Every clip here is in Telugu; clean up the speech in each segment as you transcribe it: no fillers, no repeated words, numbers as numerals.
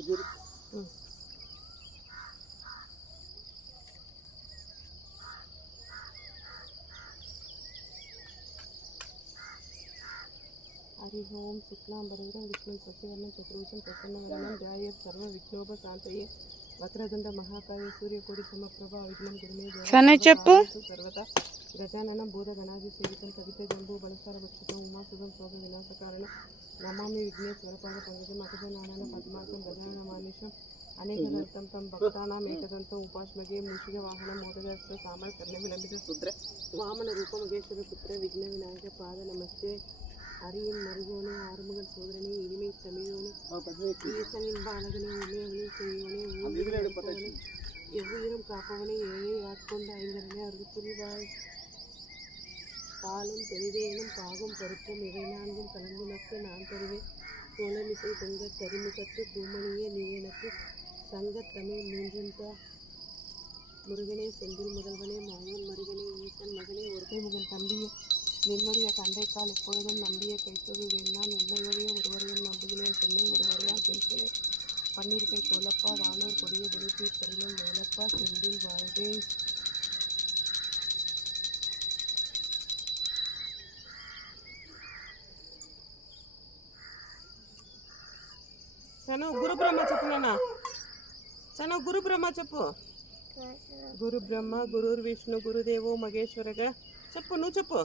हरि ओम शुक्लांबरधरं विष्णुं शशिवर्णं चतुर्भुजं प्रसन्नवदनं ध्यायेत् सर्वविघ्नोपशान्तये वक्रतुंड महाकाय सूर्यकोटि समप्रभा विघ्नं गुरुमे देव सर्वदा गजाननं भूतगणाधिसेवितं कवितजम्बो बलसारभक्षितं उमासुतं शोकविनाशकारणं नमामि विघ्नेश्वरपादपङ्कजम् अकजनाननं पद्मार्कं गजाननमानिशम् अनेकदन्तं तं भक्तानाम् एकदन्तम् उपास्मगे मूषिकवाहनं मोदगस्त्र सामकर्णविलम्बितशूद्र वामनरूपमगेश्वरपुत्र विघ्नविनायकपाद नमस्ते அரியின் மருகோனே ஆறுமுகன் சோதரனே இனிமை தமிழோனே ஈசனின் பாலகனே உமையவனே செய்யோனே ஊழியனே எவ்வுயிரும் காப்பவனே ஏழை ஆட்கொண்ட ஐந்தரனே அருள் புரிவாய் பாலும் பெரிதேனும் பாகும் பருப்பும் இவை நான்கும் கலந்துனக்கு நான் தருவேன் கோலமிசை பொங்க கரிமுகத்து பூமணியே நீ எனக்கு சங்கத்தமிழ் மூன்றென்ற முருகனே செந்தில் முதல்வனே மாயன் மருகனே ஈசன் மகனே ஒருகை முகன் தம்பியே நின்னுடைய கண்டைக்கால் எப்பொழுதும் நம்பிய கைத்தொழு வேண்டாம் என்னையுடைய ஒருவரையும் நம்புகிறேன் பெண்ணை ஒருவரையால் பேசுகிறேன் பன்னீர்கை கோலப்பா வானோர் கொடிய விருத்தி பெருளும் வேலப்பா செந்தில் வாழ்வே చను గురు బ్రహ్మ చెప్పు నాన్న చను గురు బ్రహ్మ చెప్పు గురు బ్రహ్మ గురుర్ విష్ణు గురుదేవో మహేశ్వరగా చెప్పు నువ్వు చెప్పు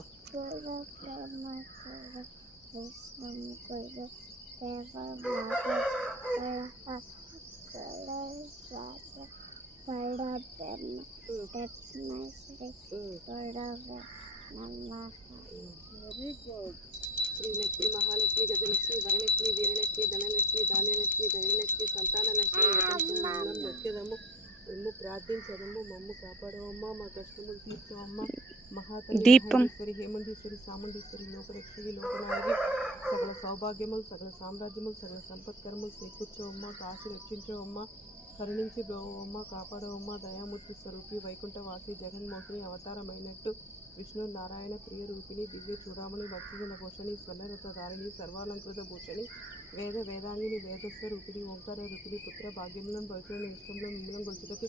శ్రీలక్ష్మి మహాలక్ష్మి గజలక్ష్మి వరలక్ష్మి వీరలక్ష్మి ధనలక్ష్మి ధాన్యలక్ష్మి ధైర్యలక్ష్మి సంతానలక్ష్మి లక్ష్యదము మేము ప్రార్థించదము మమ్ము కాపాడవమ్మా మా కష్టములు తీర్చవమ్మా మహాతల్లి హేమండీశ్వరి సాముండీశ్వరి లోకరక్షి లోకనాయకి సకల సౌభాగ్యములు సకల సామ్రాజ్యములు సకల సంపత్కరములు చేకూర్చవమ్మా కాశీ రక్షించవమ్మా కరుణించి బ్రోవమ్మ కాపాడవమ్మ దయామూర్తి స్వరూపి వైకుంఠవాసి జగన్మోహిని అవతారమైనట్టు విష్ణు నారాయణ ప్రియ రూపిణి దివ్య చూడామణి భక్తిజన ఘోషణి స్వర్ణరత్నధారిణి సర్వాలంకృత భూషణి వేద వేదాంగిని వేదస్వ రూపిణి ఓంకార రూపిణి పుత్ర భాగ్యములను భవిష్యత్తు ఇష్టంలో మిమ్మల్ని గొలుచుటకు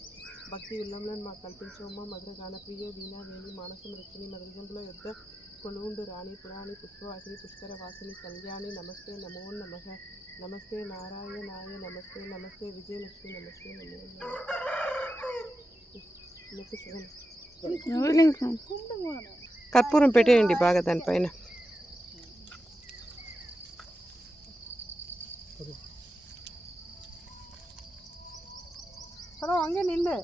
భక్తి ఉల్లంలను మాకు కల్పించవమ్మ మధుర గానప్రియ వీణా వేణి మానసం రక్షిణి మధురజంలో యుద్ధ కొలువుండు రాణి పురాణి పుష్పవాసిని పుష్కర వాసిని కళ్యాణి నమస్తే నమో నమః నమస్తే నారాయణాయ నమస్తే నమస్తే విజయలక్ష్మి నమస్తే నమో కర్పూరం పెట్టేయండి బాగా దానిపైన ಹಂಗೆ ನಿಲ್ಲೆ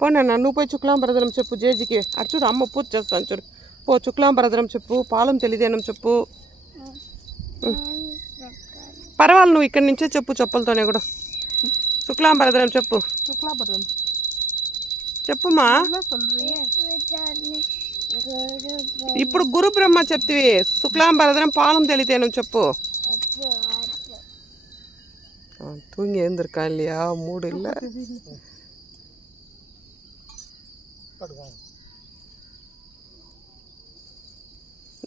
పోనా నువ్వు పోయి శుక్లాంబరధరం చెప్పు జేజీకి అటు చూడు అమ్మ పూజ చేస్తాను చూడు పో శుక్లాంబరధరం చెప్పు పాలం తెలిదేనం చెప్పు పర్వాలేదు నువ్వు ఇక్కడి నుంచే చెప్పు చెప్పులతోనే కూడా శుక్లాంబరధరం చెప్పు చెప్పుమా ఇప్పుడు గురు బ్రహ్మ చెప్తివి శుక్లాంబరధరం పాలం తెలితేనం చెప్పు తూంగి ఎందుకల్లియా మూడు ఇల్ల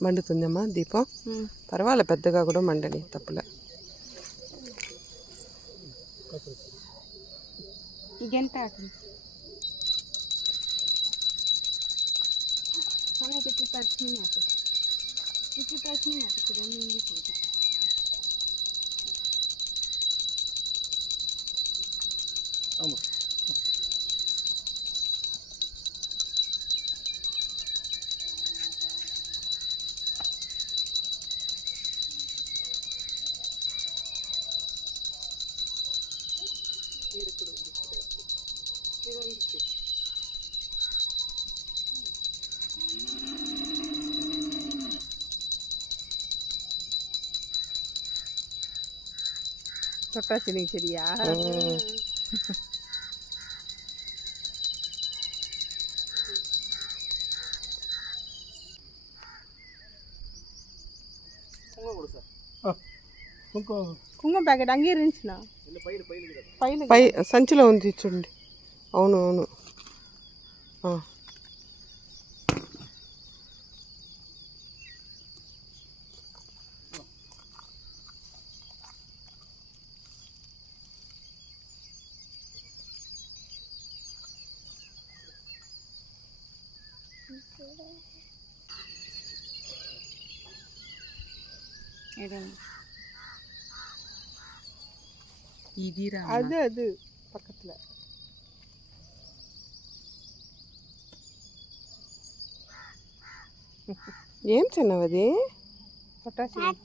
మండుతుందమ్మా దీపం పర్వాలే పెద్దగా కూడా మండని తప్పులే Procrastinating சரியா కుంకుమ ప్యాకెట్ అంగే రించిన పై సంచిలో ఉంది చూడండి అవును అవును இதுரா அது பக்கத்துல ఏం చిన్నవది పొటాషియం